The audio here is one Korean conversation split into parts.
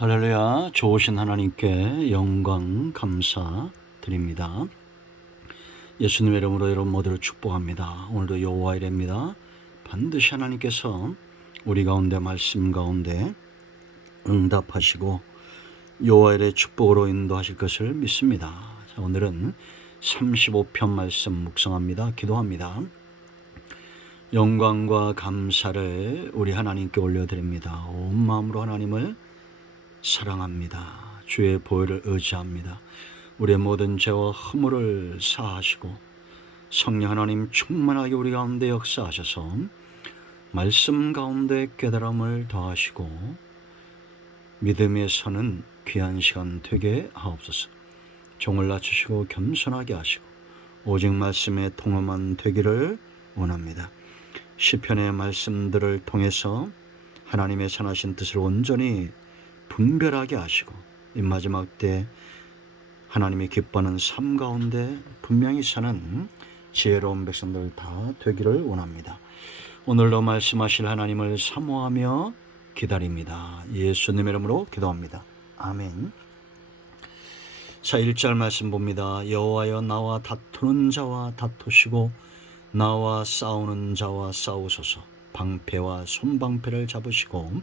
할렐루야, 좋으신 하나님께 영광 감사 드립니다. 예수님의 이름으로 여러분 모두를 축복합니다. 오늘도 여호와 이래입니다. 반드시 하나님께서 우리 가운데 말씀 가운데 응답하시고 여호와 이래 축복으로 인도하실 것을 믿습니다. 자, 오늘은 35편 말씀 묵상합니다. 기도합니다. 영광과 감사를 우리 하나님께 올려드립니다. 온 마음으로 하나님을 사랑합니다. 주의 보혈을 의지합니다. 우리의 모든 죄와 허물을 사하시고 성령 하나님 충만하게 우리 가운데 역사하셔서 말씀 가운데 깨달음을 더하시고 믿음에 서는 귀한 시간 되게 하옵소서. 종을 낮추시고 겸손하게 하시고 오직 말씀에 통함만 되기를 원합니다. 시편의 말씀들을 통해서 하나님의 선하신 뜻을 온전히 분별하게 하시고 이 마지막 때 하나님이 기뻐하는 삶 가운데 분명히 사는 지혜로운 백성들 다 되기를 원합니다. 오늘도 말씀하실 하나님을 사모하며 기다립니다. 예수님의 이름으로 기도합니다. 아멘. 자, 1절 말씀 봅니다. 여호와여 나와 다투는 자와 다투시고 나와 싸우는 자와 싸우소서. 방패와 손방패를 잡으시고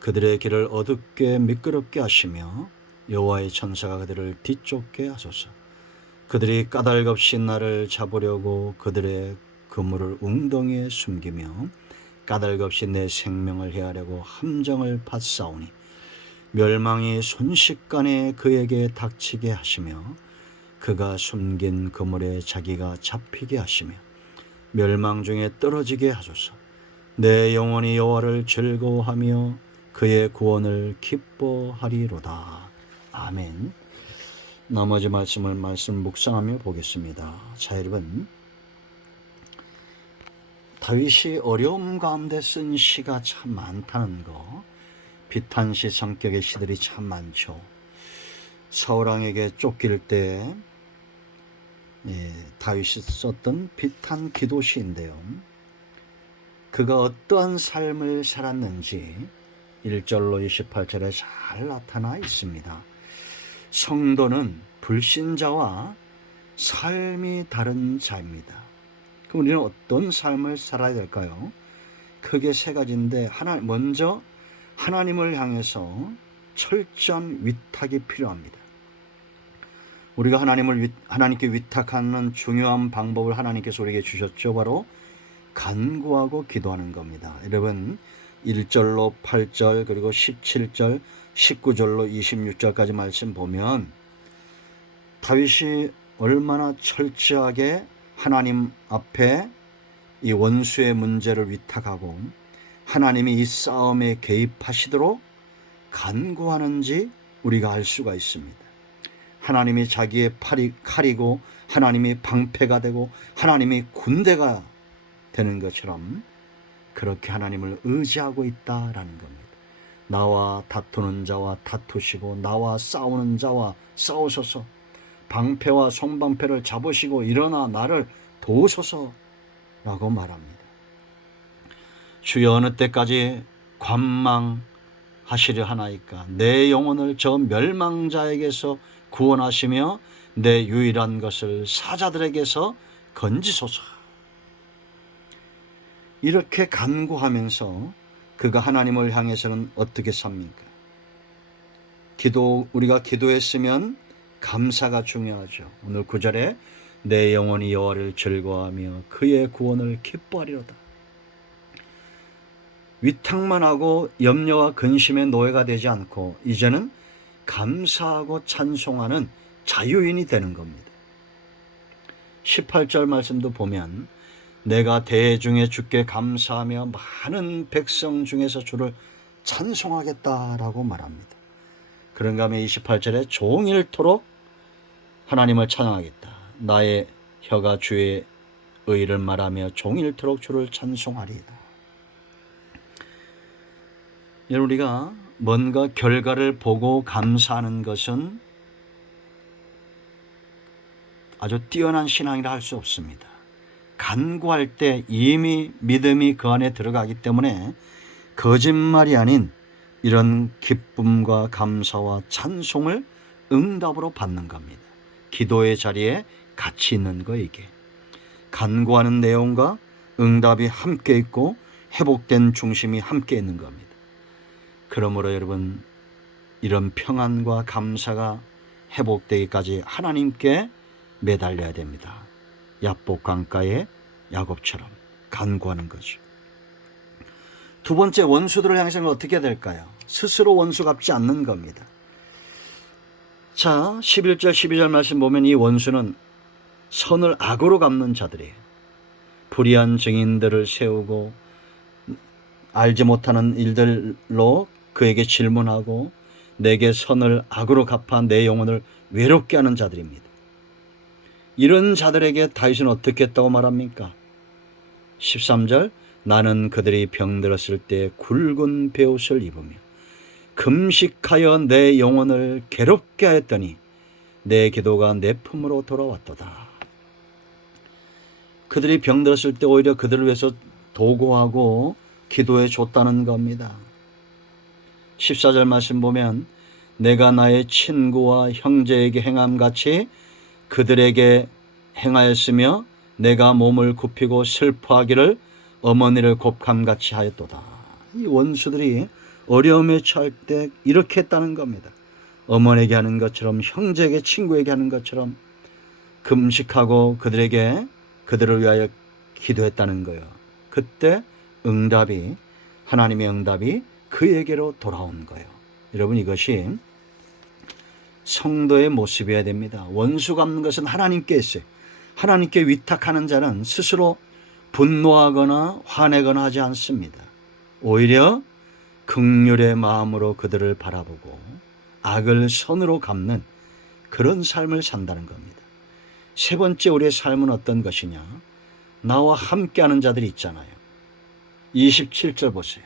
그들의 길을 어둡게 미끄럽게 하시며 여호와의 천사가 그들을 뒤쫓게 하소서. 그들이 까닭없이 나를 잡으려고 그들의 그물을 웅덩이에 숨기며 까닭없이 내 생명을 해하려고 함정을 받사오니 멸망이 순식간에 그에게 닥치게 하시며 그가 숨긴 그물에 자기가 잡히게 하시며 멸망 중에 떨어지게 하소서. 내 영혼이 여호와를 즐거워하며 그의 구원을 기뻐하리로다. 아멘. 나머지 말씀을 말씀 묵상하며 보겠습니다. 자, 여러분. 다윗이 어려움 가운데 쓴 시가 참 많다는 거. 비탄시 성격의 시들이 참 많죠. 사울왕에게 쫓길 때 예, 다윗이 썼던 비탄 기도시인데요. 그가 어떠한 삶을 살았는지 1절로 28절에 잘 나타나 있습니다. 성도는 불신자와 삶이 다른 자입니다. 그럼 우리는 어떤 삶을 살아야 될까요? 크게 세 가지인데 하나 먼저 하나님을 향해서 철저한 위탁이 필요합니다. 우리가 하나님을 위, 하나님께 위탁하는 중요한 방법을 하나님께서 우리에게 주셨죠. 바로 간구하고 기도하는 겁니다. 여러분 1절로 8절 그리고 17절 19절로 26절까지 말씀 보면 다윗이 얼마나 철저하게 하나님 앞에 이 원수의 문제를 위탁하고 하나님이 이 싸움에 개입하시도록 간구하는지 우리가 알 수가 있습니다. 하나님이 자기의 팔이 칼이고 하나님이 방패가 되고 하나님이 군대가 되는 것처럼 그렇게 하나님을 의지하고 있다라는 겁니다. 나와 다투는 자와 다투시고 나와 싸우는 자와 싸우소서 방패와 손방패를 잡으시고 일어나 나를 도우소서라고 말합니다. 주여 어느 때까지 관망하시려 하나이까 내 영혼을 저 멸망자에게서 구원하시며 내 유일한 것을 사자들에게서 건지소서. 이렇게 간구하면서 그가 하나님을 향해서는 어떻게 삽니까? 기도 우리가 기도했으면 감사가 중요하죠. 오늘 9절에 내 영혼이 여호와를 즐거워하며 그의 구원을 기뻐하리로다. 위탁만 하고 염려와 근심의 노예가 되지 않고 이제는 감사하고 찬송하는 자유인이 되는 겁니다. 18절 말씀도 보면 내가 대중에 주께 감사하며 많은 백성 중에서 주를 찬송하겠다라고 말합니다. 그런가 하면 28절에 종일토록 하나님을 찬양하겠다. 나의 혀가 주의 의를 말하며 종일토록 주를 찬송하리이다. 우리가 뭔가 결과를 보고 감사하는 것은 아주 뛰어난 신앙이라 할 수 없습니다. 간구할 때 이미 믿음이 그 안에 들어가기 때문에 거짓말이 아닌 이런 기쁨과 감사와 찬송을 응답으로 받는 겁니다. 기도의 자리에 같이 있는 거 이게. 간구하는 내용과 응답이 함께 있고 회복된 중심이 함께 있는 겁니다. 그러므로 여러분 이런 평안과 감사가 회복되기까지 하나님께 매달려야 됩니다. 야복 강가의 야곱처럼 간구하는 거죠. 두 번째 원수들을 향해서는 어떻게 될까요? 스스로 원수 갚지 않는 겁니다. 자, 11절 12절 말씀 보면 이 원수는 선을 악으로 갚는 자들이에요. 불의한 증인들을 세우고 알지 못하는 일들로 그에게 질문하고 내게 선을 악으로 갚아 내 영혼을 외롭게 하는 자들입니다. 이런 자들에게 다윗은 어떻게 했다고 말합니까? 13절 나는 그들이 병들었을 때 굵은 베옷을 입으며 금식하여 내 영혼을 괴롭게 하였더니 내 기도가 내 품으로 돌아왔도다. 그들이 병들었을 때 오히려 그들을 위해서 도구하고 기도해 줬다는 겁니다. 14절 말씀 보면 내가 나의 친구와 형제에게 행함 같이 그들에게 행하였으며 내가 몸을 굽히고 슬퍼하기를 어머니를 곱함같이 하였도다. 이 원수들이 어려움에 처할 때 이렇게 했다는 겁니다. 어머니에게 하는 것처럼 형제에게 친구에게 하는 것처럼 금식하고 그들에게 그들을 위하여 기도했다는 거예요. 그때 응답이 하나님의 응답이 그에게로 돌아온 거예요. 여러분 이것이 성도의 모습이어야 됩니다. 원수 갚는 것은 하나님께 있어요. 하나님께 위탁하는 자는 스스로 분노하거나 화내거나 하지 않습니다. 오히려 극률의 마음으로 그들을 바라보고 악을 선으로 갚는 그런 삶을 산다는 겁니다. 세 번째 우리의 삶은 어떤 것이냐? 나와 함께하는 자들이 있잖아요. 27절 보세요.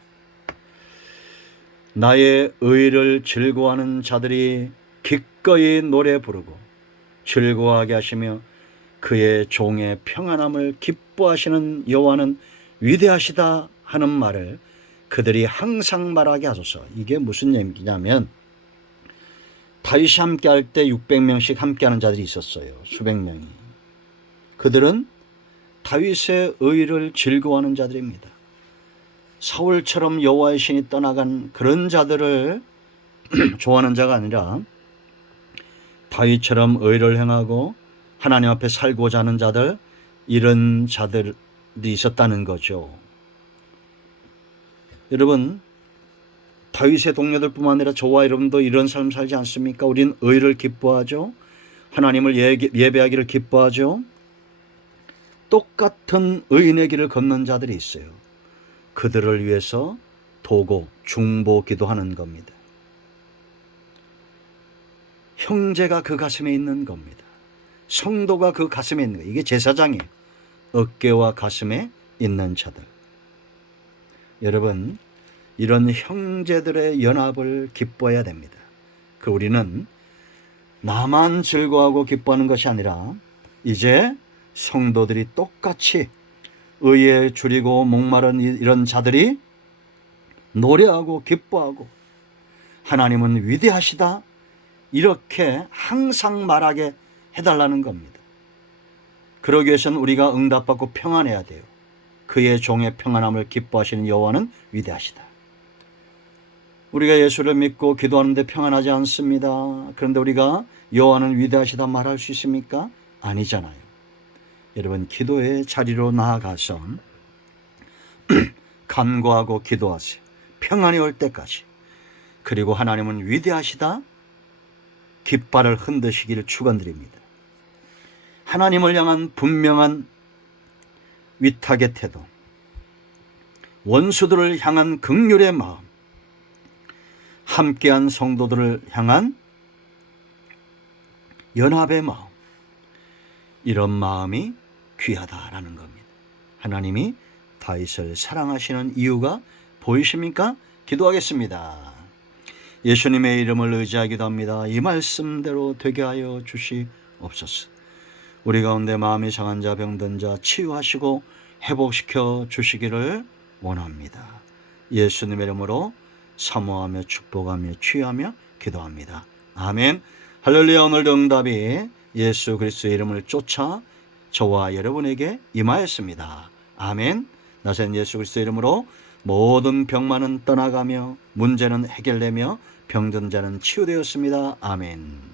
나의 의를 즐거워하는 자들이 기꺼이 노래 부르고 즐거워하게 하시며 그의 종의 평안함을 기뻐하시는 여호와는 위대하시다 하는 말을 그들이 항상 말하게 하소서. 이게 무슨 얘기냐면 다윗이 함께 할 때 600명씩 함께 하는 자들이 있었어요. 수백 명이. 그들은 다윗의 의를 즐거워하는 자들입니다. 사울처럼 여호와의 신이 떠나간 그런 자들을 좋아하는 자가 아니라 다윗처럼 의를 행하고 하나님 앞에 살고자 하는 자들 이런 자들이 있었다는 거죠. 여러분 다윗의 동료들뿐만 아니라 저와 여러분도 이런 삶 살지 않습니까? 우린 의를 기뻐하죠. 하나님을 예배하기를 기뻐하죠. 똑같은 의인의 길을 걷는 자들이 있어요. 그들을 위해서 도고 중보 기도하는 겁니다. 형제가 그 가슴에 있는 겁니다. 성도가 그 가슴에 있는 거예요. 이게 제사장이에요. 어깨와 가슴에 있는 자들. 여러분, 이런 형제들의 연합을 기뻐해야 됩니다. 그 우리는 나만 즐거워하고 기뻐하는 것이 아니라 이제 성도들이 똑같이 의에 줄이고 목마른 이런 자들이 노래하고 기뻐하고 하나님은 위대하시다 이렇게 항상 말하게 해달라는 겁니다. 그러기 위해서는 우리가 응답받고 평안해야 돼요. 그의 종의 평안함을 기뻐하시는 여호와는 위대하시다. 우리가 예수를 믿고 기도하는데 평안하지 않습니다. 그런데 우리가 여호와는 위대하시다 말할 수 있습니까? 아니잖아요. 여러분 기도의 자리로 나아가서 간구하고 기도하세요. 평안이 올 때까지. 그리고 하나님은 위대하시다. 깃발을 흔드시기를 축원드립니다. 하나님을 향한 분명한 위탁의 태도, 원수들을 향한 극률의 마음, 함께한 성도들을 향한 연합의 마음. 이런 마음이 귀하다라는 겁니다. 하나님이 다윗을 사랑하시는 이유가 보이십니까? 기도하겠습니다. 예수님의 이름을 의지하기도 합니다. 이 말씀대로 되게 하여 주시옵소서. 우리 가운데 마음이 상한 자, 병든 자 치유하시고 회복시켜 주시기를 원합니다. 예수님의 이름으로 사모하며 축복하며 취하며 기도합니다. 아멘. 할렐루야 오늘도 응답이 예수 그리스도의 이름을 쫓아 저와 여러분에게 임하였습니다. 아멘. 나선 예수 그리스도의 이름으로 모든 병만은 떠나가며 문제는 해결되며 병든 자는 치유되었습니다. 아멘.